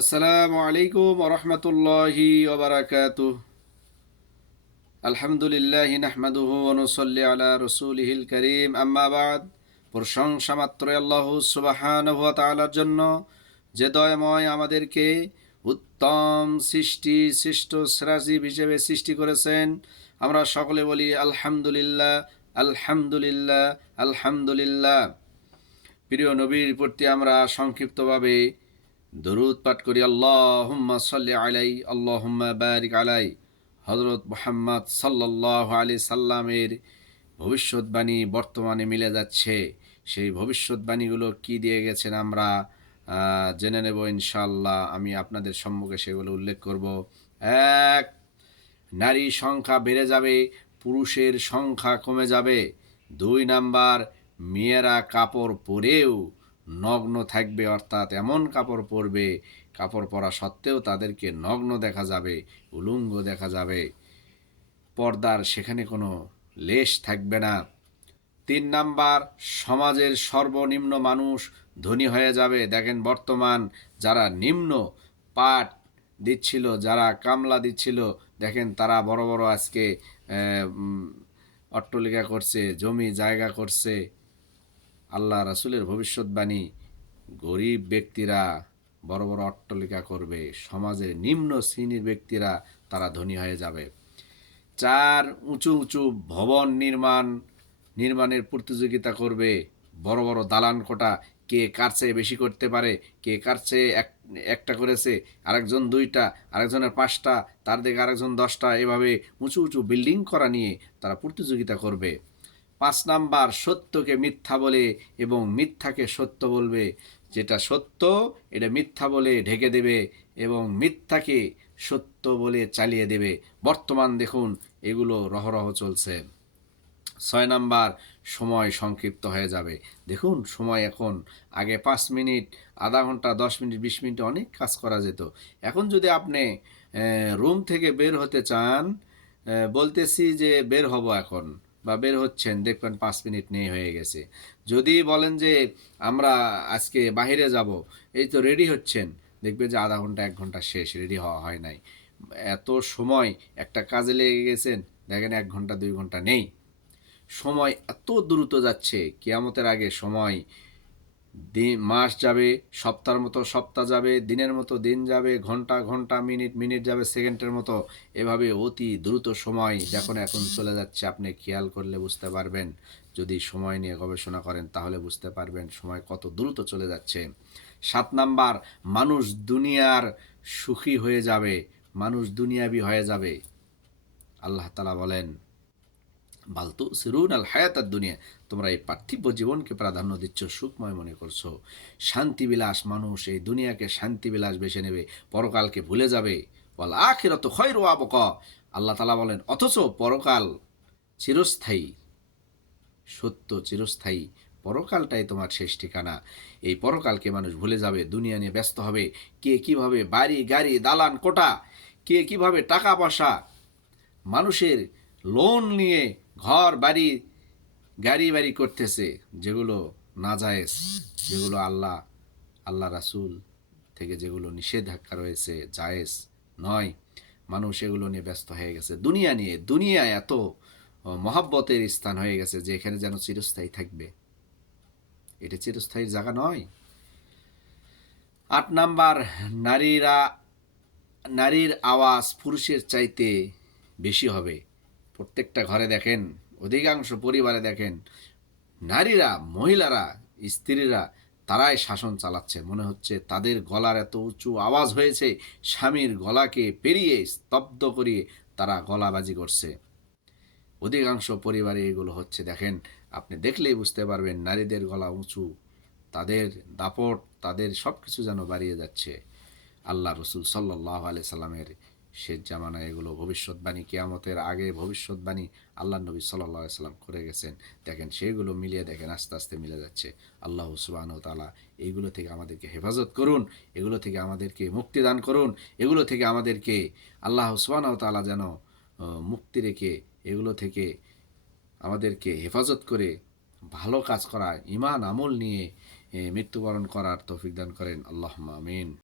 আসসালামু আলাইকুম ওয়া রাহমাতুল্লাহি ওয়া বারাকাতুহু। আলহামদুলিল্লাহি নাহমাদুহু ওয়া নুসাল্লি আলা রাসূলিহিল কারীম, আম্মা বা'দ। প্রশংসা মাত্রই আল্লাহ সুবহানাহু ওয়া তাআলার জন্য, যে দয়াময় আমাদেরকে উত্তম শ্রেষ্ঠ সৃষ্টি হিসেবে সৃষ্টি করেছেন। আমরা সকলে বলি আলহামদুলিল্লাহ, আলহামদুলিল্লাহ, আলহামদুলিল্লাহ। প্রিয় নবীর প্রতি আমরা সংক্ষিপ্তভাবে দরুদ পাঠ করি। আল্লাহুম্মা সাল্লি আলাই, আল্লাহুম্মা বারিক আলাই। হযরত মুহাম্মদ সাল্লাল্লাহু আলাইহি সাল্লামের ভবিষ্যৎবাণী বর্তমানে মিলে যাচ্ছে। সেই ভবিষ্যৎবাণীগুলো কি দিয়ে গেছেন আমরা জেনে নেব ইনশাআল্লাহ। আমি আপনাদের সম্মুখে সেগুলো উল্লেখ করব। এক, নারী সংখ্যা বেড়ে যাবে, পুরুষের সংখ্যা কমে যাবে। 2 নাম্বার, মেয়েরা কাপড় পরেও নগ্ন থাকবে, অর্থাৎ এমন কাপড় পরবে, কাপড় পরা সত্ত্বেও তাদেরকে নগ্ন দেখা যাবে, উলঙ্গ দেখা যাবে। পর্দার সেখানে কোনো লেশ থাকবে না। 3 নাম্বার, সমাজের সর্বনিম্ন মানুষ ধনী হয়ে যাবে। দেখেন বর্তমান যারা নিম্ন পাঠ দিচ্ছিল, যারা কামলা দিচ্ছিল, দেখেন তারা বড় বড় আজকে অট্টালিকা করছে, জমি জায়গা করছে। আল্লাহ রাসূলের ভবিষ্যৎবাণী, গরিব ব্যক্তিরা বড় বড় অট্টালিকা করবে, সমাজের নিম্ন শ্রেণীর ব্যক্তিরা তারা ধনী হয়ে যাবে। 4, উঁচু উঁচু ভবন নির্মাণের প্রতিযোগিতা করবে। বড় বড় দালান কোঠা, কে কার চেয়ে বেশি করতে পারে, কে কার চেয়ে একটা করেছে, আরেকজন 2টা, আরেকজনের 5টা, তার দিকে আরেকজন 10টা, এভাবে উঁচু উঁচু বিল্ডিং করা নিয়ে তারা প্রতিযোগিতা করবে। 5 নাম্বার, সত্যকে মিথ্যা বলে এবং মিথ্যাকে সত্য বলবে। যেটা সত্য এটা মিথ্যা বলে ঢেকে দেবে এবং মিথ্যাকে সত্য বলে চালিয়ে দেবে। বর্তমান দেখুন এগুলো রহরহ চলছে। 6 নাম্বার, সময় সংক্ষিপ্ত হয়ে যাবে। দেখুন সময় এখন, আগে 5 মিনিট, আধা ঘন্টা, 10 মিনিট, 20 মিনিটে অনেক কাজ করা যেত। এখন যদি আপনি রুম থেকে বের হতে চান, বলতেছি যে বের হব এখন বা বের হচ্ছেন, দেখবেন 5 মিনিট নেই হয়ে গেছে। যদি বলেন যে আমরা আজকে বাইরে যাব, এই তো রেডি হচ্ছেন, দেখবে যে আধা ঘন্টা 1 ঘন্টা শেষ, রেডি হওয়া হয় নাই। এত সময় একটা কাজে লেগে গেছেন, দেখেন 1 ঘন্টা 2 ঘন্টা নেই। সময় এত দ্রুত যাচ্ছে, কিয়ামতের আগে সময়, মাস যাবে, সপ্তাহের মতো সপ্তাহ যাবে, দিনের মতো দিন যাবে, ঘন্টা ঘন্টা, মিনিট মিনিট যাবে সেকেন্ডের মতো। এভাবে অতি দ্রুত সময় যখন এখন চলে যাচ্ছে, আপনি খেয়াল করলে বুঝতে পারবেন। যদি সময় নিয়ে গবেষণা করেন তাহলে বুঝতে পারবেন সময় কত দ্রুত চলে যাচ্ছে। 7 নাম্বার, মানুষ দুনিয়ার সুখী হয়ে যাবে, মানুষ দুনিয়াবি হয়ে যাবে। আল্লাহ তাআলা বলেন, বাল তুসিরুন আল হায়াতাদ দুনিয়া, তোমরা এই পার্থিব জীবনকে প্রাধান্য দিচ্ছ, সুখময় মনে করছো, শান্তিবিলাস। মানুষ এই দুনিয়াকে শান্তিবিলাস বেছে নেবে, পরকালকে ভুলে যাবে। ওয়াল আখিরাতু খায়রু ওয়া আবকা, আল্লাহ তাআলা বলেন, অথচ পরকাল চিরস্থায়ী, সত্য চিরস্থায়ী। পরকালটাই তোমার শেষ ঠিকানা। এই পরকালকে মানুষ ভুলে যাবে, দুনিয়া নিয়ে ব্যস্ত হবে। কে কিভাবে বাড়ি গাড়ি দালান কোঠা, কে কিভাবে টাকা পয়সা, মানুষের লোন নিয়ে ঘর বাড়ি গাড়ি বাড়ি করতেছে, যেগুলো নাজায়েজ, যেগুলো আল্লাহ রাসূল থেকে যেগুলো নিষেধাজ্ঞা রয়েছে, জায়েজ নয়। মানুষ এগুলো নিয়ে ব্যস্ত হয়ে গেছে। দুনিয়া নিয়ে, দুনিয়া এত মহাব্বতের স্থান হয়ে গেছে যে এখানে যেন চিরস্থায়ী থাকবে, এটা চিরস্থায়ী জায়গা নয়। 8 নাম্বার, নারীর আওয়াজ পুরুষের চাইতে বেশি হবে। প্রত্যেকটা ঘরে দেখেন, অধিকাংশ পরিবারে দেখেন, নারীরা, মহিলারা, স্ত্রীরা তারাই শাসন চালাচ্ছে। মনে হচ্ছে তাদের গলার এত উঁচু আওয়াজ হয়েছে, স্বামীর গলাকে পেরিয়ে স্তব্ধ করিয়ে তারা গলাবাজি করছে। অধিকাংশ পরিবারে এগুলো হচ্ছে। দেখেন, আপনি দেখলেই বুঝতে পারবেন নারীদের গলা উঁচু, তাদের দাপট, তাদের সব কিছু যেন বাড়িয়ে যাচ্ছে। আল্লাহ রসুল সাল্লাল্লাহু আলাইহি সাল্লামের শেষ জামানায় এগুলো ভবিষ্যৎবাণী, কিয়ামতের আগে ভবিষ্যৎবাণী আল্লাহ নবী সাল্লাল্লাহু আলাইহি সাল্লাম করে গেছেন। দেখেন সেগুলো মিলিয়ে দেখেন, আস্তে আস্তে মিলে যাচ্ছে। আল্লাহ সুবহানাহু ওয়া তাআলা এইগুলো থেকে আমাদেরকে হেফাজত করুন, এগুলো থেকে আমাদেরকে মুক্তি দান করুন, এগুলো থেকে আমাদেরকে আল্লাহ সুবহানাহু ওয়া তাআলা যেন মুক্তি রেখে এগুলো থেকে আমাদেরকে হেফাজত করে ভালো কাজ করা, ঈমান আমল নিয়ে মৃত্যুবরণ করার তৌফিক দান করেন। আল্লাহুম্মা আমিন।